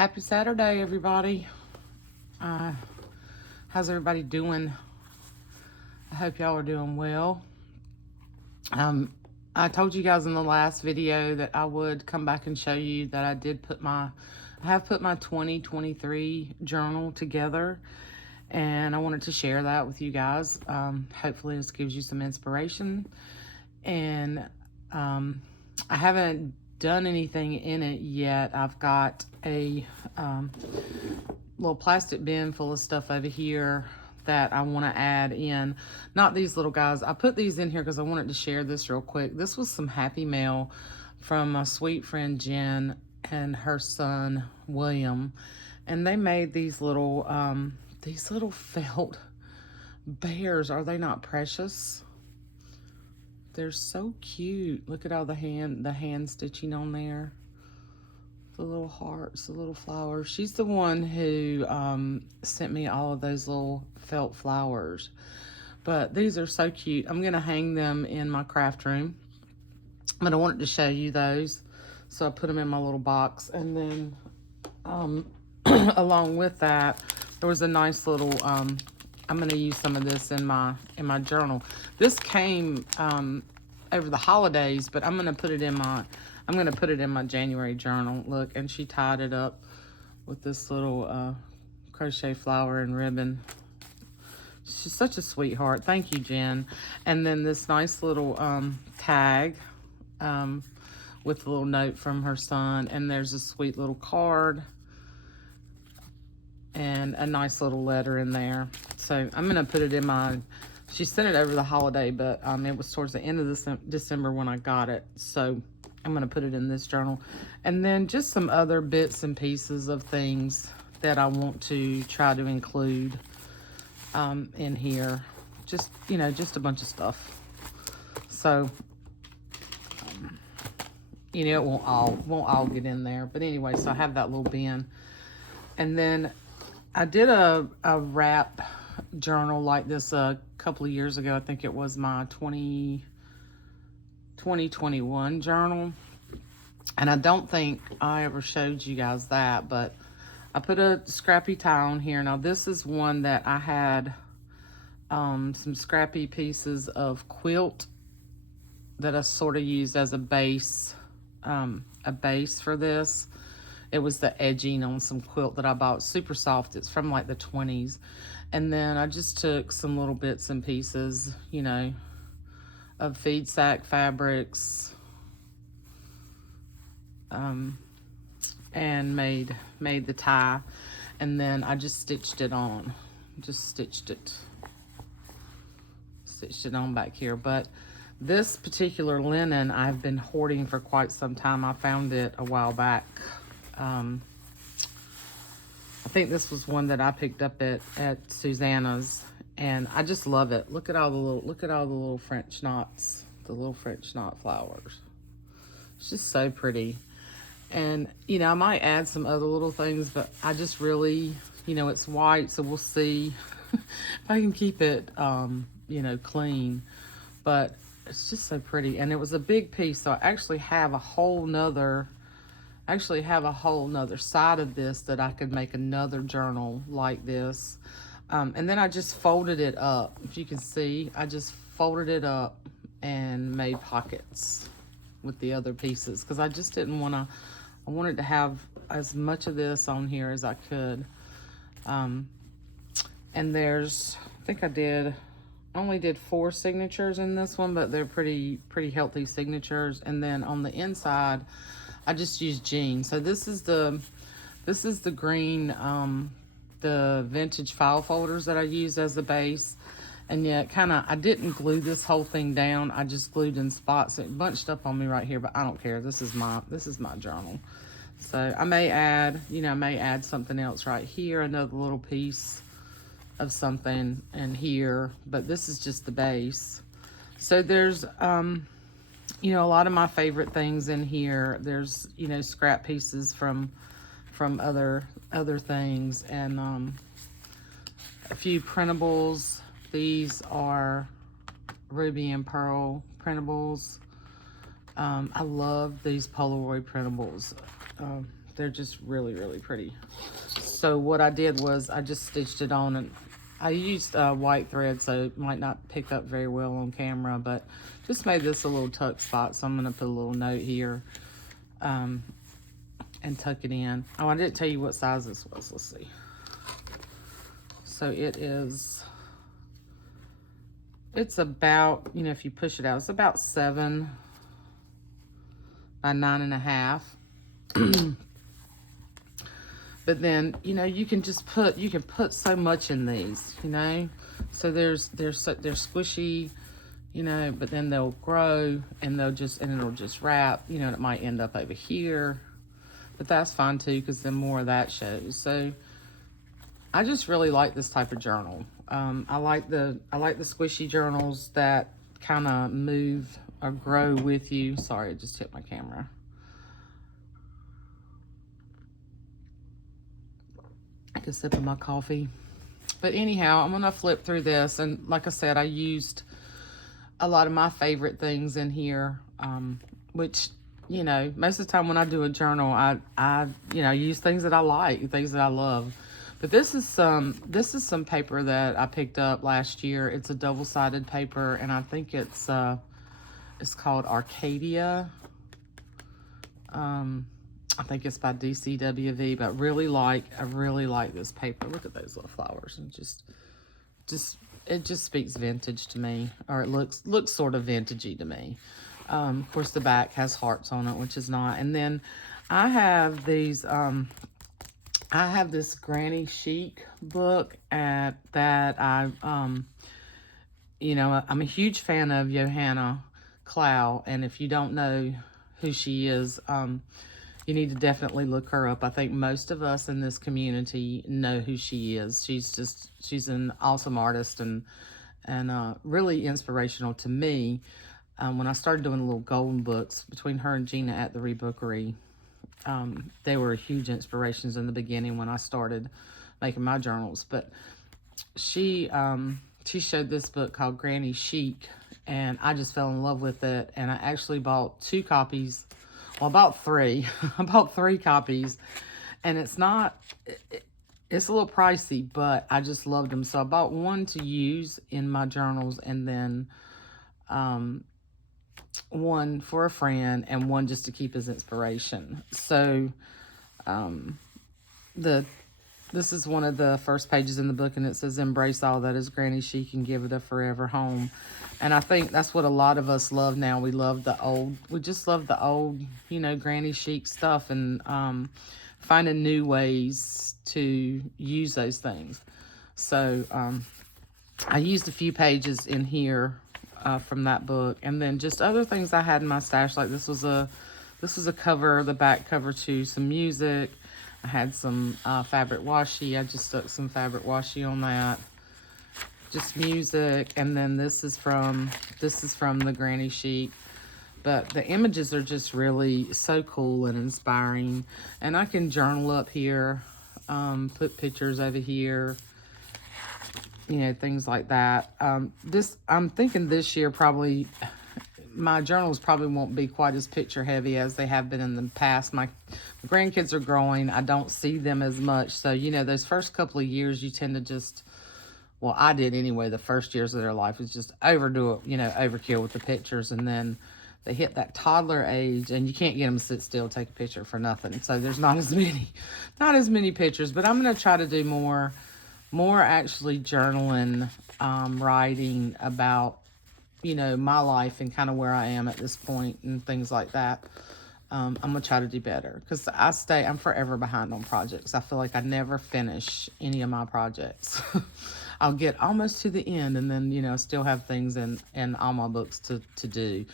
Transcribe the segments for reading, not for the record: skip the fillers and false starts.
Happy Saturday, everybody. How's everybody doing? I hope y'all are doing well. I told you guys in the last video that I would come back and show you that I have put my 2023 journal together, and I wanted to share that with you guys. Hopefully this gives you some inspiration. And I haven't done anything in it yet. I've got a little plastic bin full of stuff over here that I want to add in. Not these little guys. I put these in here because I wanted to share this real quick. This was some happy mail from my sweet friend Jen and her son William, and they made these little felt bears. Are they not precious? They're so cute. Look at all the hand stitching on there. The little hearts, the little flowers. She's the one who sent me all of those little felt flowers. But these are so cute. I'm going to hang them in my craft room. But I wanted to show you those. So I put them in my little box. And then along with that, there was a nice little... I'm going to use some of this in my journal. This came over the holidays, but I'm going to put it in my January journal. Look, and she tied it up with this little crochet flower and ribbon. She's such a sweetheart. Thank you, Jen. And then this nice little tag with a little note from her son. And there's a sweet little card and a nice little letter in there. So I'm going to put it in my... She sent it over the holiday, but it was towards the end of December when I got it. So I'm going to put it in this journal. And then just some other bits and pieces of things that I want to try to include in here. Just, just a bunch of stuff. So, it won't all get in there. But anyway, so I have that little bin. And then I did a Rapp journal like this a couple of years ago. I think it was my 2021 journal. And I don't think I ever showed you guys that, but I put a scrappy tie on here. Now this is one that I had some scrappy pieces of quilt that I sort of used as a base for this. It was the edging on some quilt that I bought, super soft. It's from like the 20s. And then I just took some little bits and pieces, of feed sack fabrics, and made the tie. And then I just stitched it on. Stitched it on back here. But this particular linen I've been hoarding for quite some time. I found it a while back. I think this was one that I picked up at Susanna's, and I just love it. Look at all the little French knots, the little French knot flowers. It's just so pretty. And I might add some other little things, but I just really, it's white, so we'll see if I can keep it clean. But it's just so pretty, and it was a big piece, so I actually have a whole nother side of this that I could make another journal like this. And then I just folded it up. If you can see, I just folded it up and made pockets with the other pieces, because I just didn't want to, I wanted to have as much of this on here as I could. And there's, I think I only did 4 signatures in this one, but they're pretty healthy signatures. And then on the inside, I just used jeans. So this is the green, the vintage file folders that I use as the base. And yet I didn't glue this whole thing down. I just glued in spots. It bunched up on me right here, but I don't care. This is my journal. So I may add, something else right here, another little piece of something in here, but this is just the base. So there's, a lot of my favorite things in here. There's, scrap pieces from other things, and a few printables. These are Ruby and Pearl printables. I love these Polaroid printables. They're just really, really pretty. So what I did was I just stitched it on, and I used white thread, so it might not pick up very well on camera, but just made this a little tuck spot. So I'm going to put a little note here and tuck it in. Oh, I didn't tell you what size this was. Let's see. So it's about, you know, if you push it out, it's about 7 by 9.5. But then, you know, you can put so much in these, you know. So they're squishy, you know, but then they'll grow and it'll just wrap, you know, and it might end up over here. But that's fine too, because then more of that shows. So I just really like this type of journal. I like the squishy journals that kind of move or grow with you. Sorry, I just hit my camera. I can sip of my coffee. But anyhow, I'm gonna flip through this, and like I said, I used a lot of my favorite things in here, which, you know, most of the time when I do a journal, I you know, use things that I like, things that I love. But this is some paper that I picked up last year. It's a double-sided paper, and I think it's called Arcadia. I think it's by DCWV, but I really like this paper. Look at those little flowers, and it just speaks vintage to me, or it looks sort of vintagey to me. Of course, the back has hearts on it, which is not. And then I have these. I have this Granny Chic book that I, you know, I'm a huge fan of Johanna Clough, and if you don't know who she is, you need to definitely look her up. I think most of us in this community know who she is. She's an awesome artist and really inspirational to me. When I started doing little golden books between her and Gina at the ReBookery, they were huge inspirations in the beginning when I started making my journals. But she showed this book called Granny Chic, and I just fell in love with it. And I actually bought 2 copies. Well, I bought 3. I bought 3 copies, and it's a little pricey, but I just loved them. So I bought one to use in my journals, and then one for a friend, and one just to keep as inspiration. So this is one of the first pages in the book, and it says, "Embrace all that is Granny Chic and give it a forever home." And I think that's what a lot of us love now. We just love the old, you know, Granny Chic stuff, and finding new ways to use those things. So I used a few pages in here from that book, and then just other things I had in my stash. Like this was a cover, the back cover to some music. I had some fabric washi. I just stuck some fabric washi on that. Just music, and then this is from the Granny Chic. But the images are just really so cool and inspiring. And I can journal up here, put pictures over here, you know, things like that. I'm thinking this year probably my journals probably won't be quite as picture heavy as they have been in the past. My grandkids are growing. I don't see them as much. So, you know, those first couple of years you tend to just, well, I did anyway, the first years of their life is just overdo it, you know, overkill with the pictures. And then they hit that toddler age, and you can't get them to sit still, take a picture for nothing. So there's not as many pictures. But I'm going to try to do more actually journaling, writing about, you know, my life and kind of where I am at this point and things like that. I'm going to try to do better, because I'm forever behind on projects. I feel like I never finish any of my projects. I'll get almost to the end, and then, you know, still have things in all my books to do.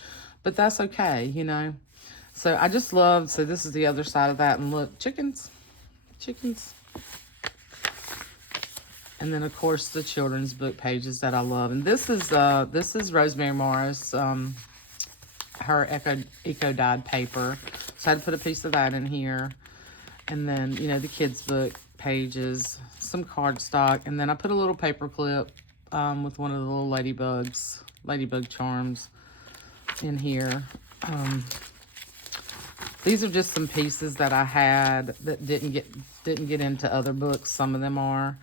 But that's okay, you know. So I just love, so this is the other side of that. And look, chickens. And then, of course, the children's book pages that I love. And this is Rosemary Morris, her eco-dyed paper. So I had to put a piece of that in here. And then, you know, the kids' book pages, some cardstock. And then I put a little paper clip with one of the little ladybug charms in here. These are just some pieces that I had that didn't get into other books. Some of them are.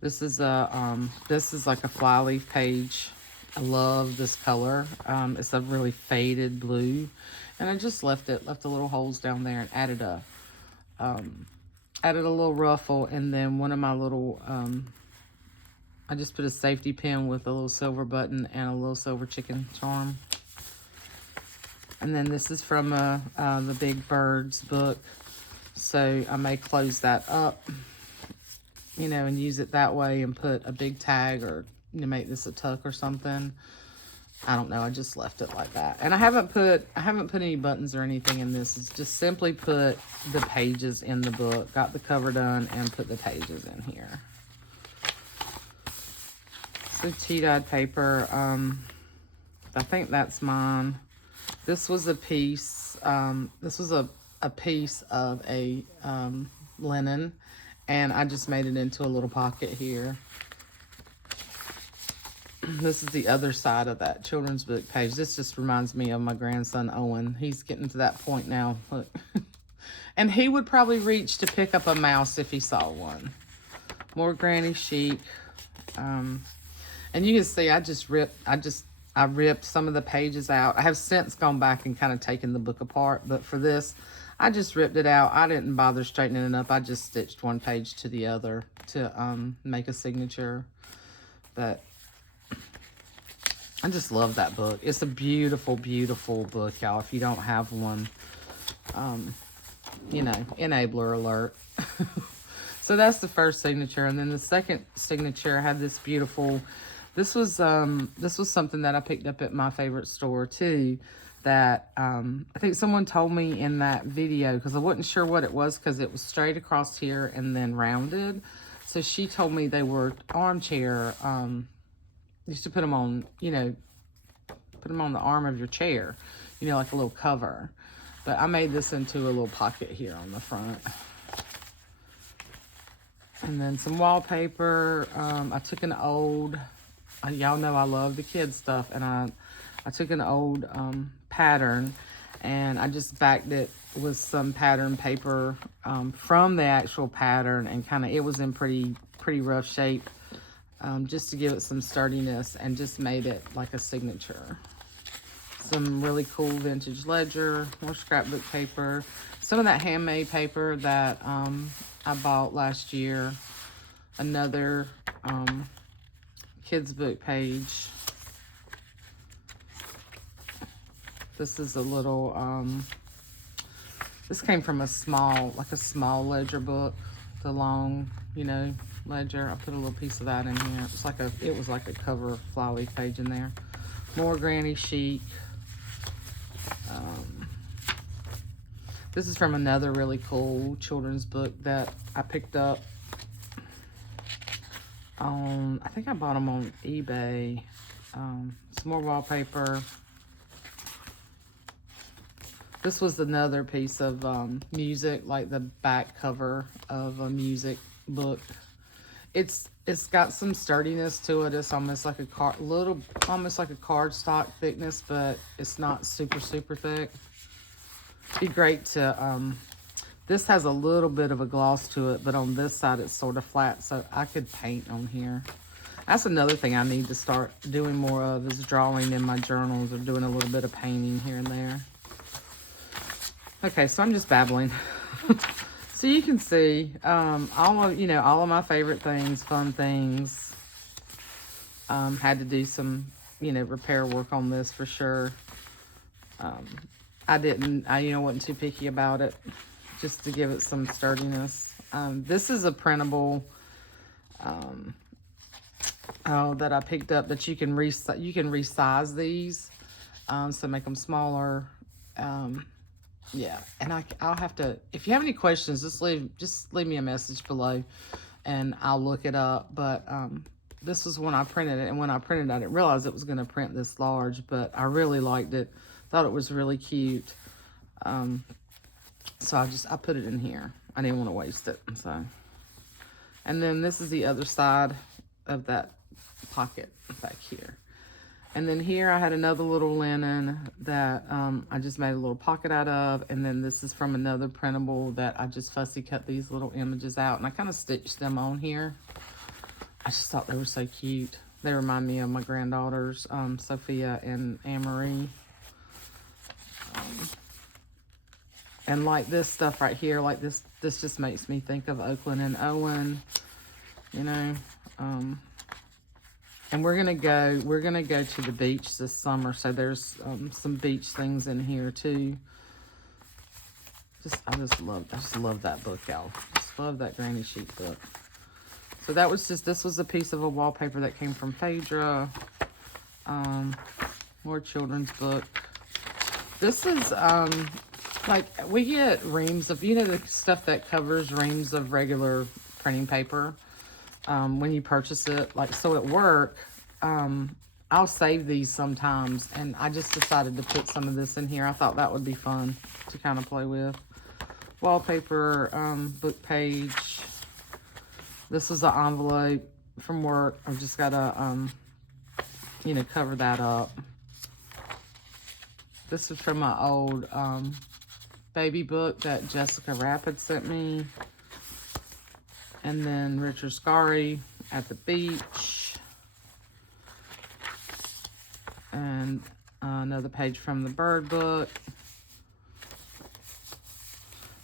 This is like a flyleaf page. I love this color. It's a really faded blue, and I just left the little holes down there and added a little ruffle, and then one of my little I just put a safety pin with a little silver button and a little silver chicken charm. And then this is from the Big Birds book. So I may close that up, you know, and use it that way and put a big tag, or, you know, make this a tuck or something. I don't know. I just left it like that. And I haven't put any buttons or anything in this. It's just simply put the pages in the book. Got the cover done and put the pages in here. So tea-dyed paper. I think that's mine. This was a piece, this was a piece of a linen, and I just made it into a little pocket here. This is the other side of that children's book page. This just reminds me of my grandson, Owen. He's getting to that point now. Look. And he would probably reach to pick up a mouse if he saw one. More Granny Chic. And you can see I ripped some of the pages out. I have since gone back and kind of taken the book apart, but for this, I just ripped it out. I didn't bother straightening it up. I just stitched one page to the other to make a signature. But I just love that book. It's a beautiful, beautiful book, y'all. If you don't have one, you know, enabler alert. So that's the first signature. And then the second signature, I had this beautiful... This was something that I picked up at my favorite store too, that I think someone told me in that video, because I wasn't sure what it was, because it was straight across here and then rounded. So she told me they were armchair, used to put them on, you know, put them on the arm of your chair, you know, like a little cover. But I made this into a little pocket here on the front. And then some wallpaper. I took an old... Y'all know I love the kids stuff, and I took an old pattern, and I just backed it with some pattern paper from the actual pattern, and kind of, it was in pretty rough shape, just to give it some sturdiness, and just made it like a signature. Some really cool vintage ledger, more scrapbook paper, some of that handmade paper that I bought last year, another kids book page. This is a little this came from a small ledger book, the long, you know, ledger. I put a little piece of that in here. It was like a cover flyleaf page in there. More Granny Chic. This is from another really cool children's book that I picked up on, I think I bought them on eBay. Some more wallpaper. This was another piece of music, like the back cover of a music book. It's got some sturdiness to it. It's almost like almost like a cardstock thickness, but it's not super thick. Be great to this has a little bit of a gloss to it, but on this side it's sort of flat, so I could paint on here. That's another thing I need to start doing more of, is drawing in my journals, or doing a little bit of painting here and there. Okay, so I'm just babbling. So you can see all of my favorite things, fun things. Had to do some, you know, repair work on this for sure. I wasn't too picky about it, just to give it some sturdiness. This is a printable that I picked up, that you can resize these, so make them smaller. Yeah, and I'll have to, if you have any questions, just leave me a message below and I'll look it up. But this was when I printed it, and when I printed it, I didn't realize it was going to print this large, but I really liked it. Thought it was really cute. So I put it in here. I didn't want to waste it. So, and then this is the other side of that pocket back here. And then here I had another little linen that I just made a little pocket out of. And then this is from another printable that I just fussy cut these little images out. And I kind of stitched them on here. I just thought they were so cute. They remind me of my granddaughters, Sophia and Anne-Marie. And like this stuff right here, like this just makes me think of Oakland and Owen, you know. And we're gonna go to the beach this summer, so there's some beach things in here too. I just love that book, y'all. Just love that Granny Chic book. So that was this was a piece of a wallpaper that came from Phaedra. More children's book. This is like we get reams of, you know, the stuff that covers reams of regular printing paper. When you purchase it, like, so at work, I'll save these sometimes, and I just decided to put some of this in here. I thought that would be fun to kind of play with. Wallpaper, book page. This was an envelope from work. I've just got to, you know, cover that up. This is from my old baby book that Jessica Rapp had sent me. And then Richard Scary at the beach. And another page from the bird book.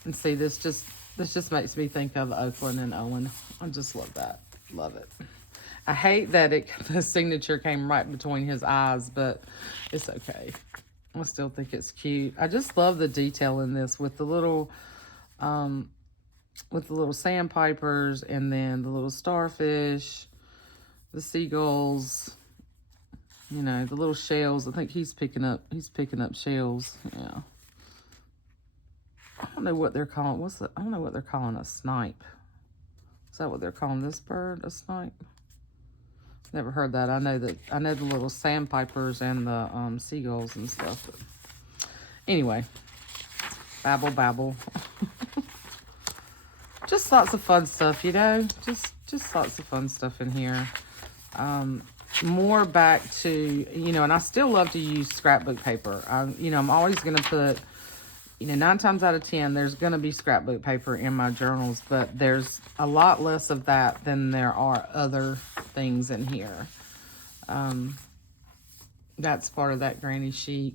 And see, this just makes me think of Oakland and Owen. I just love that. Love it. I hate that the signature came right between his eyes, but it's okay. I still think it's cute. I just love the detail in this with the little sandpipers, and then the little starfish, the seagulls, you know, the little shells. I think he's picking up shells. Yeah. I don't know what they're calling. I don't know what they're calling a snipe. Is that what they're calling this bird? A snipe? Never heard that. I know the little sandpipers and the seagulls and stuff. But anyway, babble. Just lots of fun stuff, you know. Just lots of fun stuff in here. More back to, you know, and I still love to use scrapbook paper. You know, I'm always going to put, you know, 9 times out of 10, there's going to be scrapbook paper in my journals, but there's a lot less of that than there are other things in here. That's part of that Granny Chic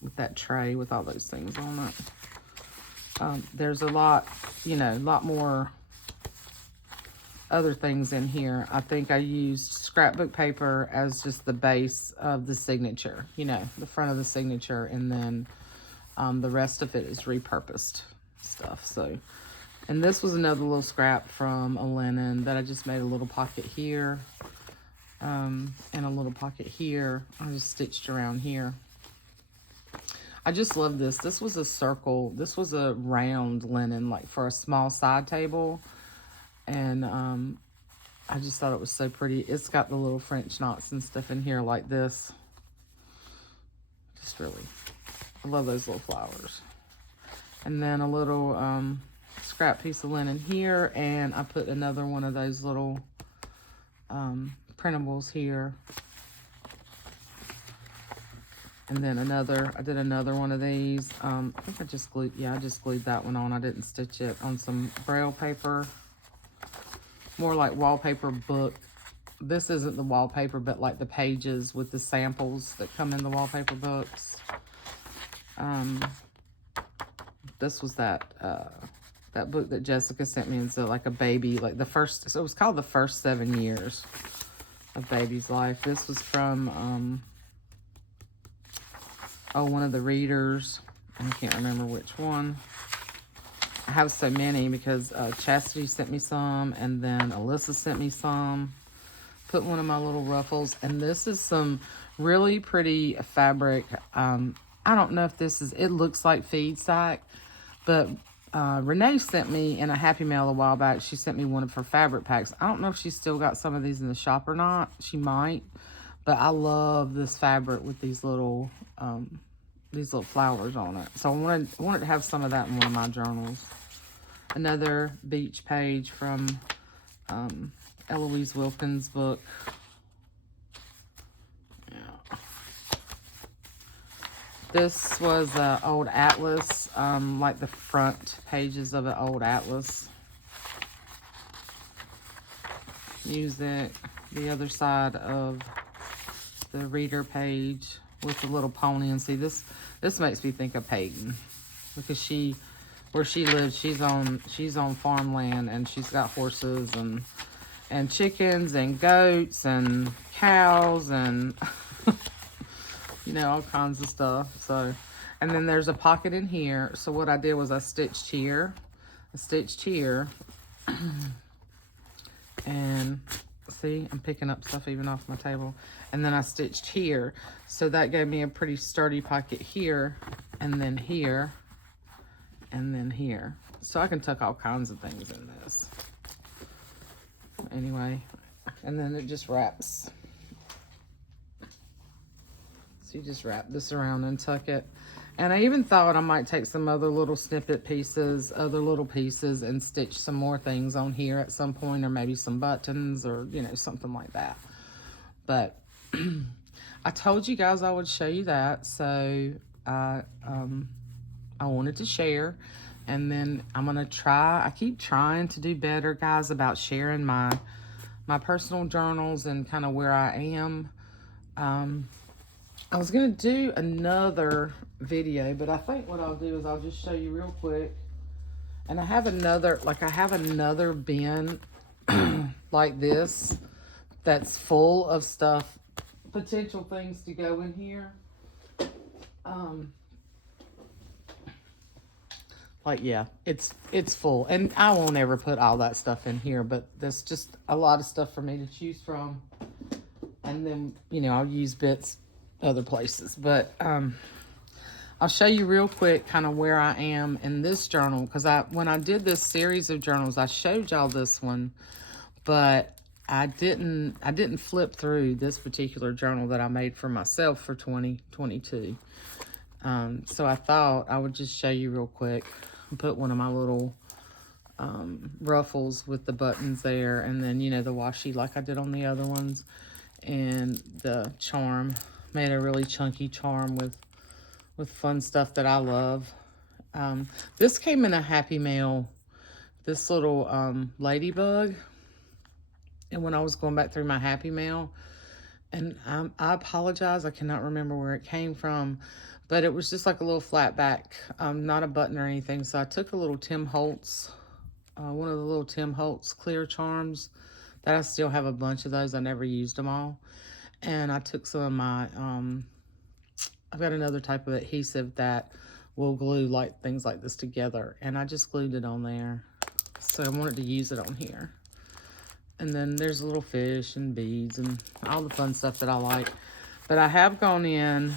with that tray with all those things on it. There's a lot, you know, a lot more other things in here. I think I used scrapbook paper as just the base of the signature, you know, the front of the signature, and then the rest of it is repurposed stuff. So, and this was another little scrap from a linen that I just made a little pocket here, and a little pocket here. I just stitched around here. I just love this. This was a circle. This was a round linen, like for a small side table. And I just thought it was so pretty. It's got the little French knots and stuff in here like this. Just really, I love those little flowers. And then a little scrap piece of linen here. And I put another one of those little printables here. And then I did another one of these. I think I just glued that one on. I didn't stitch it, on some Braille paper. More like wallpaper book. This isn't the wallpaper, but like the pages with the samples that come in the wallpaper books. This was that book that Jessica sent me. It's like a baby, like so it was called The First 7 Years of Baby's Life. This was from, one of the readers. I can't remember which one. I have so many because Chastity sent me some, and then Alyssa sent me some. Put one of my little ruffles, and this is some really pretty fabric. I don't know if this is, it looks like feed sack, but Renee sent me in a Happy Mail a while back. She sent me one of her fabric packs. I don't know if she's still got some of these in the shop or not. She might, but I love this fabric with these little flowers on it. So I wanted to have some of that in one of my journals. Another beach page from Eloise Wilkins' book. Yeah. This was an old atlas, like the front pages of an old atlas. Music, the other side of the reader page with the little pony. And see, this makes me think of Peyton, because where she lives, she's on farmland, and she's got horses and chickens and goats and cows and you know, all kinds of stuff. So, and then there's a pocket in here. So what I did was I stitched here, and see, I'm picking up stuff even off my table. And then I stitched here. So that gave me a pretty sturdy pocket here, and then here, and then here. So I can tuck all kinds of things in this. Anyway, and then it just wraps. So you just wrap this around and tuck it. And I even thought I might take some other little snippet pieces, and stitch some more things on here at some point, or maybe some buttons, or, you know, something like that. But I told you guys I would show you that, so I wanted to share. And then I'm gonna try, I keep trying to do better, guys, about sharing my personal journals and kind of where I am. I was gonna do another video, but I think what I'll do is I'll just show you real quick. And I have another bin like this that's full of stuff, potential things to go in here. Like, yeah, it's full, and I won't ever put all that stuff in here, but there's just a lot of stuff for me to choose from. And then, you know, I'll use bits other places, but I'll show you real quick kind of where I am in this journal, because when I did this series of journals, I showed y'all this one, but I didn't flip through this particular journal that I made for myself for 2022. So I thought I would just show you real quick and put one of my little ruffles with the buttons there, and then, you know, the washi like I did on the other ones, and the charm. Made a really chunky charm with fun stuff that I love. This came in a Happy Mail, this little ladybug. And when I was going back through my Happy Mail, and I apologize, I cannot remember where it came from, but it was just like a little flat back, not a button or anything. So I took a little Tim Holtz, one of the little Tim Holtz clear charms that I still have a bunch of those. I never used them all. And I took some of my, I've got another type of adhesive that will glue like things like this together. And I just glued it on there. So I wanted to use it on here. And then there's a little fish and beads and all the fun stuff that I like. But I have gone in,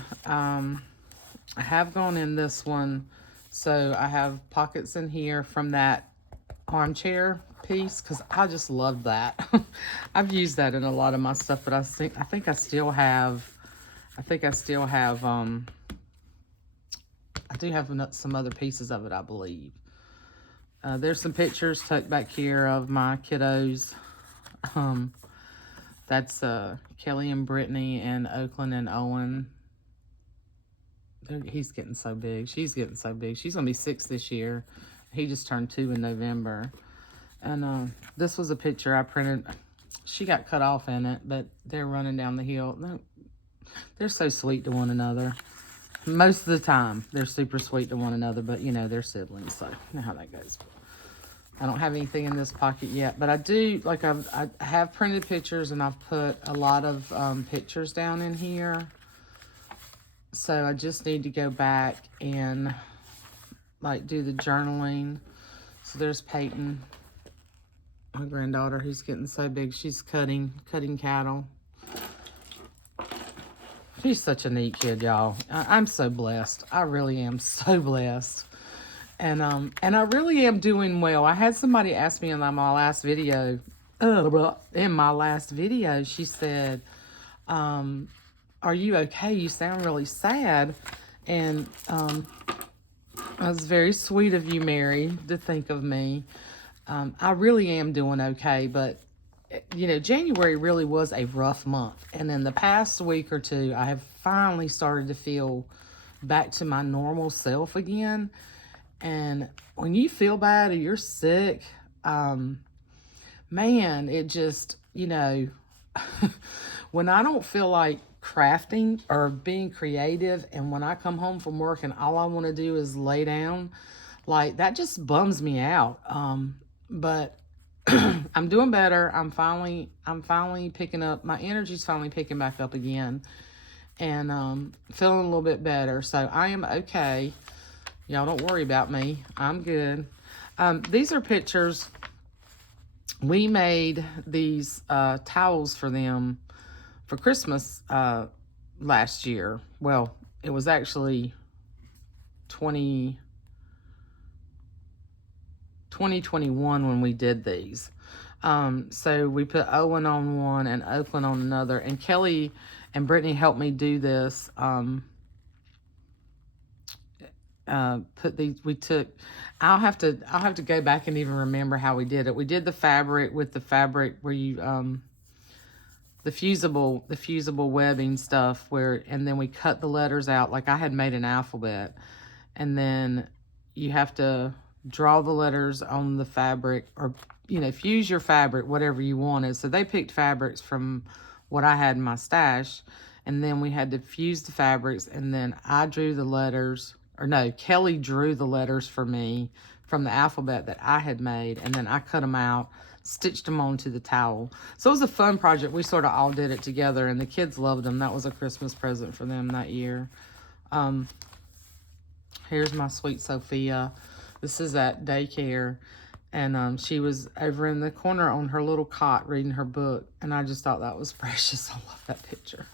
this one. So I have pockets in here from that armchair piece, because I just love that. I've used that in a lot of my stuff, but I think I still have I do have some other pieces of it, I believe. There's some pictures tucked back here of my kiddos. That's Kelly and Brittany and Oakland and Owen. He's getting so big. She's getting so big. She's gonna be 6 this year. He just turned 2 in November. And this was a picture I printed. She got cut off in it, but they're running down the hill. They're so sweet to one another. Most of the time, they're super sweet to one another, but, you know, they're siblings, so you know how that goes. I don't have anything in this pocket yet, but I do, like, I have printed pictures, and I've put a lot of pictures down in here. So I just need to go back and, like, do the journaling. So there's Peyton, my granddaughter, who's getting so big. She's cutting cattle. She's such a neat kid, y'all. I'm so blessed. I really am so blessed. And I really am doing well. I had somebody ask me in my last video, she said, are you okay? You sound really sad. And it was very sweet of you, Mary, to think of me. I really am doing okay, but, you know, January really was a rough month. And in the past week or two, I have finally started to feel back to my normal self again. And when you feel bad or you're sick, man, it just, you know, when I don't feel like crafting or being creative, and when I come home from work and all I want to do is lay down, like that just bums me out. But I'm doing better. I'm finally picking up, my energy's finally picking back up again, and feeling a little bit better. So I am okay. Y'all don't worry about me. I'm good. These are pictures. We made these towels for them for Christmas last year. Well, it was actually 2021 when we did these. So we put Owen on one and Oakland on another, and Kelly and Brittany helped me do this. Put these, we took, I'll have to go back and even remember how we did it. We did the fabric with the fabric where you, the fusible webbing stuff and then we cut the letters out. Like I had made an alphabet, and then you have to draw the letters on the fabric, or, you know, fuse your fabric, whatever you wanted. So they picked fabrics from what I had in my stash, and then we had to fuse the fabrics, and then I drew the letters. Or no, Kelly drew the letters for me from the alphabet that I had made, and then I cut them out, stitched them onto the towel. So it was a fun project. We sort of all did it together, and the kids loved them. That was a Christmas present for them that year. Here's my sweet Sophia. This is at daycare, and she was over in the corner on her little cot reading her book, and I just thought that was precious. I love that picture.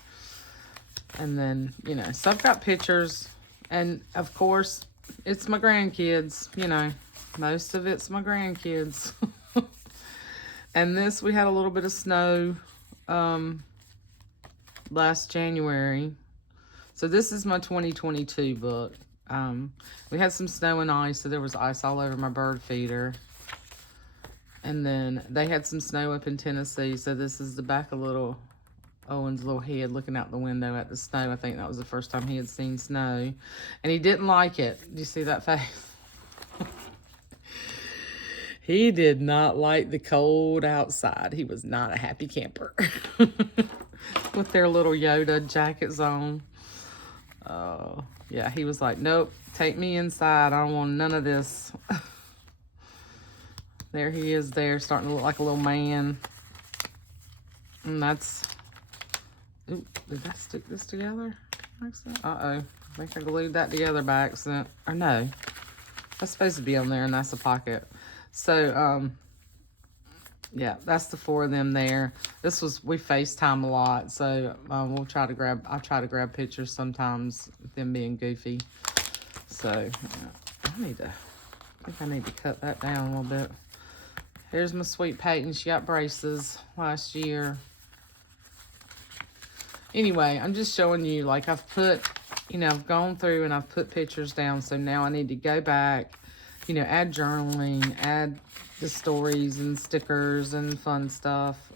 And then, you know, so I've got pictures. And, of course, it's my grandkids, you know. Most of it's my grandkids. And this, we had a little bit of snow last January. So this is my 2022 book. We had some snow and ice, so there was ice all over my bird feeder. And then they had some snow up in Tennessee, so this is the back of Owen's little head looking out the window at the snow. I think that was the first time he had seen snow. And he didn't like it. Did you see that face? He did not like the cold outside. He was not a happy camper. With their little Yoda jackets on. Yeah, he was like, nope, take me inside. I don't want none of this. There he is there, starting to look like a little man. And that's... Ooh, did I stick this together? Uh-oh. I think I glued that together by accident. Or no. That's supposed to be on there, and that's a pocket. So, yeah, that's the four of them there. This was, we FaceTime a lot, so I'll try to grab pictures sometimes with them being goofy. So, I think I need to cut that down a little bit. Here's my sweet Peyton. She got braces last year. Anyway, I'm just showing you, like, I've put, you know, I've gone through and I've put pictures down. So now I need to go back, you know, add journaling, add the stories and stickers and fun stuff.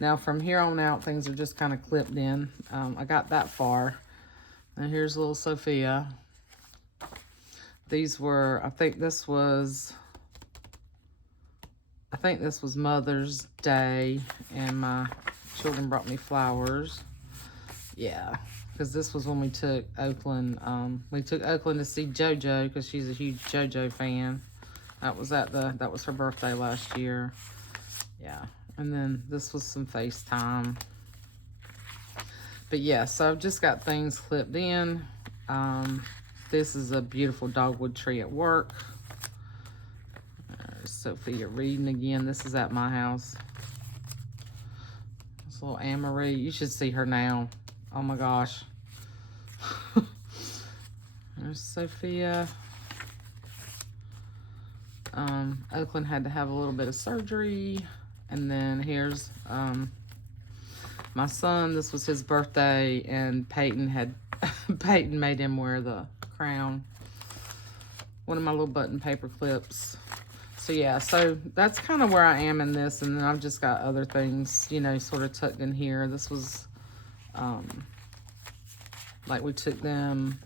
Now from here on out, things are just kind of clipped in. I got that far. And here's little Sophia. These were, I think this was Mother's Day, and my children brought me flowers. Yeah, because this was when we took Oakland. We took Oakland to see JoJo because she's a huge JoJo fan. That was her birthday last year. Yeah, and then this was some FaceTime. But yeah, so I've just got things clipped in. This is a beautiful dogwood tree at work. Sophia reading again. This is at my house. This little Anne-Marie. You should see her now. Oh my gosh. There's Sophia. Oakland had to have a little bit of surgery. And then here's my son. This was his birthday, and Peyton made him wear the crown. One of my little button paper clips. So yeah, so that's kind of where I am in this, and then I've just got other things, you know, sort of tucked in here. This was, like we took them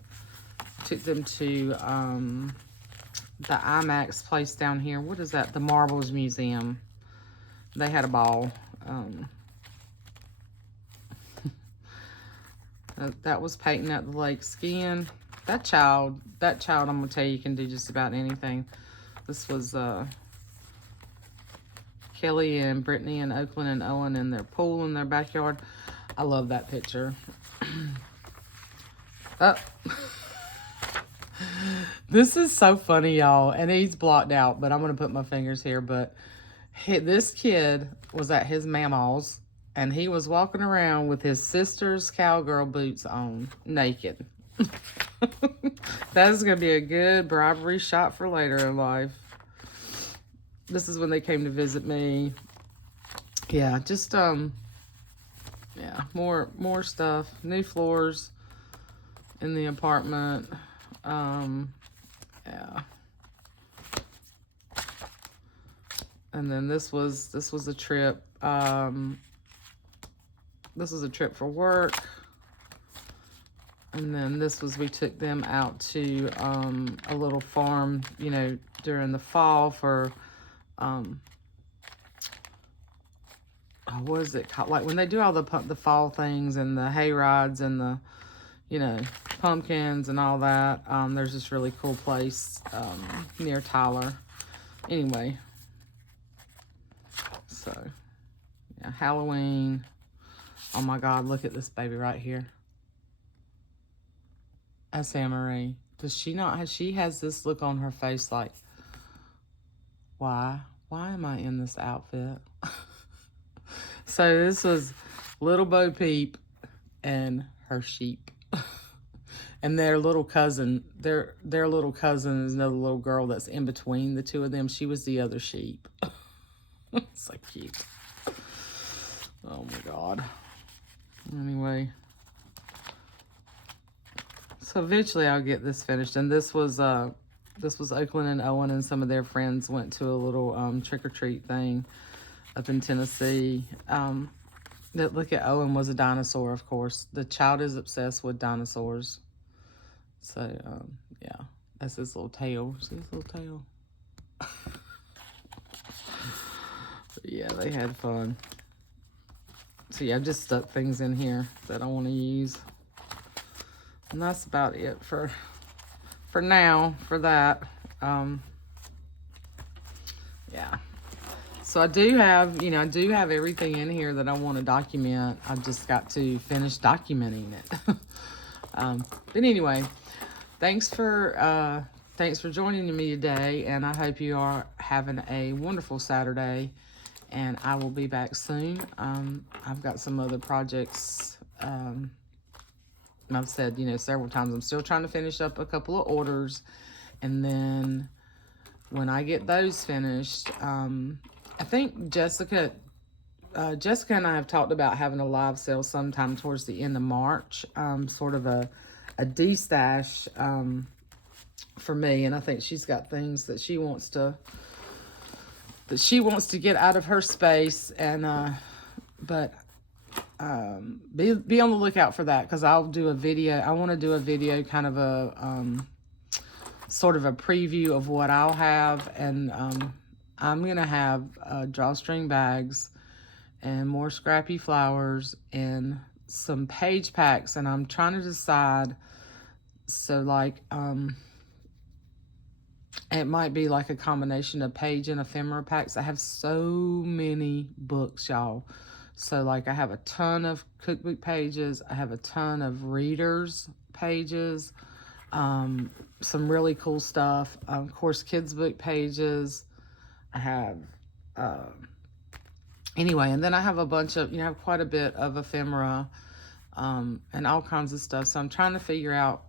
Took them to the IMAX place down here. What is that? The Marbles Museum. They had a ball. That was painting at the lake, skiing. That child, I'm gonna tell you, can do just about anything. This was Kelly and Brittany and Oakland and Owen in their pool in their backyard. I love that picture. This is so funny, y'all, and he's blocked out, but I'm gonna put my fingers here. But this kid was at his mama's, and he was walking around with his sister's cowgirl boots on, naked. That is gonna be a good bribery shot for later in life. This is when they came to visit me. Yeah, just yeah, more stuff. New floors in the apartment. Yeah. And then this was a trip. This was a trip for work. And then we took them out to a little farm, you know, during the fall for what is it called? Like when they do all the fall things and the hay rides and the, you know, pumpkins and all that. There's this really cool place near Tyler. Anyway, so yeah, Halloween. Oh my God, look at this baby right here. That's Anne-Marie. Does she not have, she has this look on her face like, why am I in this outfit? So this was little Bo Peep and her sheep. And their little cousin, their little cousin is another little girl that's in between the two of them. She was the other sheep. So cute. Oh my God. Anyway. So eventually I'll get this finished. And this was Oakland and Owen and some of their friends went to a little trick-or-treat thing up in Tennessee. Look at Owen was a dinosaur, of course. The child is obsessed with dinosaurs. So, yeah, that's his little tail. See his little tail? Yeah, they had fun. So, yeah, I just stuck things in here that I want to use. And that's about it for now, for that. Yeah. So I do have, you know, everything in here that I want to document. I've just got to finish documenting it. But anyway, thanks for joining me today, and I hope you are having a wonderful Saturday, and I will be back soon. I've got some other projects. I've said, you know, several times, I'm still trying to finish up a couple of orders, and then when I get those finished, I think Jessica and I have talked about having a live sale sometime towards the end of March, sort of a de-stash for me, and I think she's got things that she wants to get out of her space, and but be on the lookout for that, because I'll do a video. I want to do a video, kind of a sort of a preview of what I'll have, and I'm gonna have drawstring bags and more scrappy flowers and some page packs, and I'm trying to decide. So like it might be like a combination of page and ephemera packs. I have so many books, y'all. So like I have a ton of cookbook pages. I have a ton of readers pages. Some really cool stuff. Of course, kids book pages. I have, anyway, and then I have a bunch of, you know, I have quite a bit of ephemera, and all kinds of stuff. So I'm trying to figure out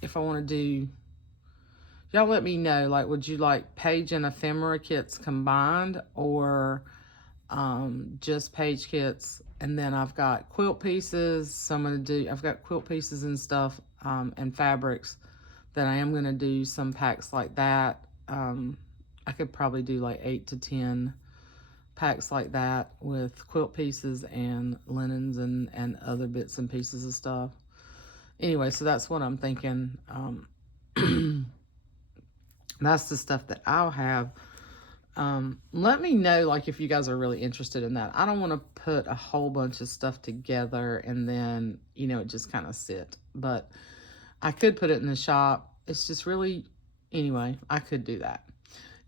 if I want to do, y'all let me know, like, would you like page and ephemera kits combined, or just page kits? And then I've got quilt pieces. So I've got quilt pieces and stuff, and fabrics that I am going to do some packs like that. I could probably do like 8 to 10 packs like that with quilt pieces and linens and other bits and pieces of stuff. Anyway, so that's what I'm thinking. That's the stuff that I'll have. Let me know, like, if you guys are really interested in that. I don't want to put a whole bunch of stuff together and then, you know, it just kind of sit. But I could put it in the shop. It's just really, anyway, I could do that.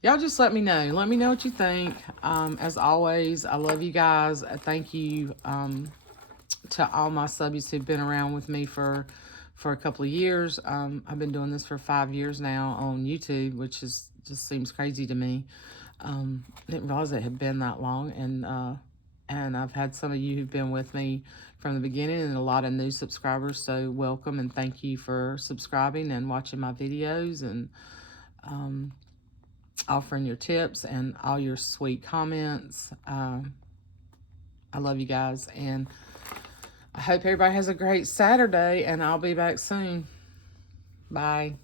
Y'all just let me know. Let me know what you think. As always, I love you guys. Thank you to all my subbies who've been around with me for a couple of years. I've been doing this for 5 years now on YouTube, which is just seems crazy to me. Didn't realize it had been that long, and I've had some of you who've been with me from the beginning, and a lot of new subscribers. So welcome and thank you for subscribing and watching my videos, and offering your tips and all your sweet comments. I love you guys, and I hope everybody has a great Saturday, and I'll be back soon. Bye.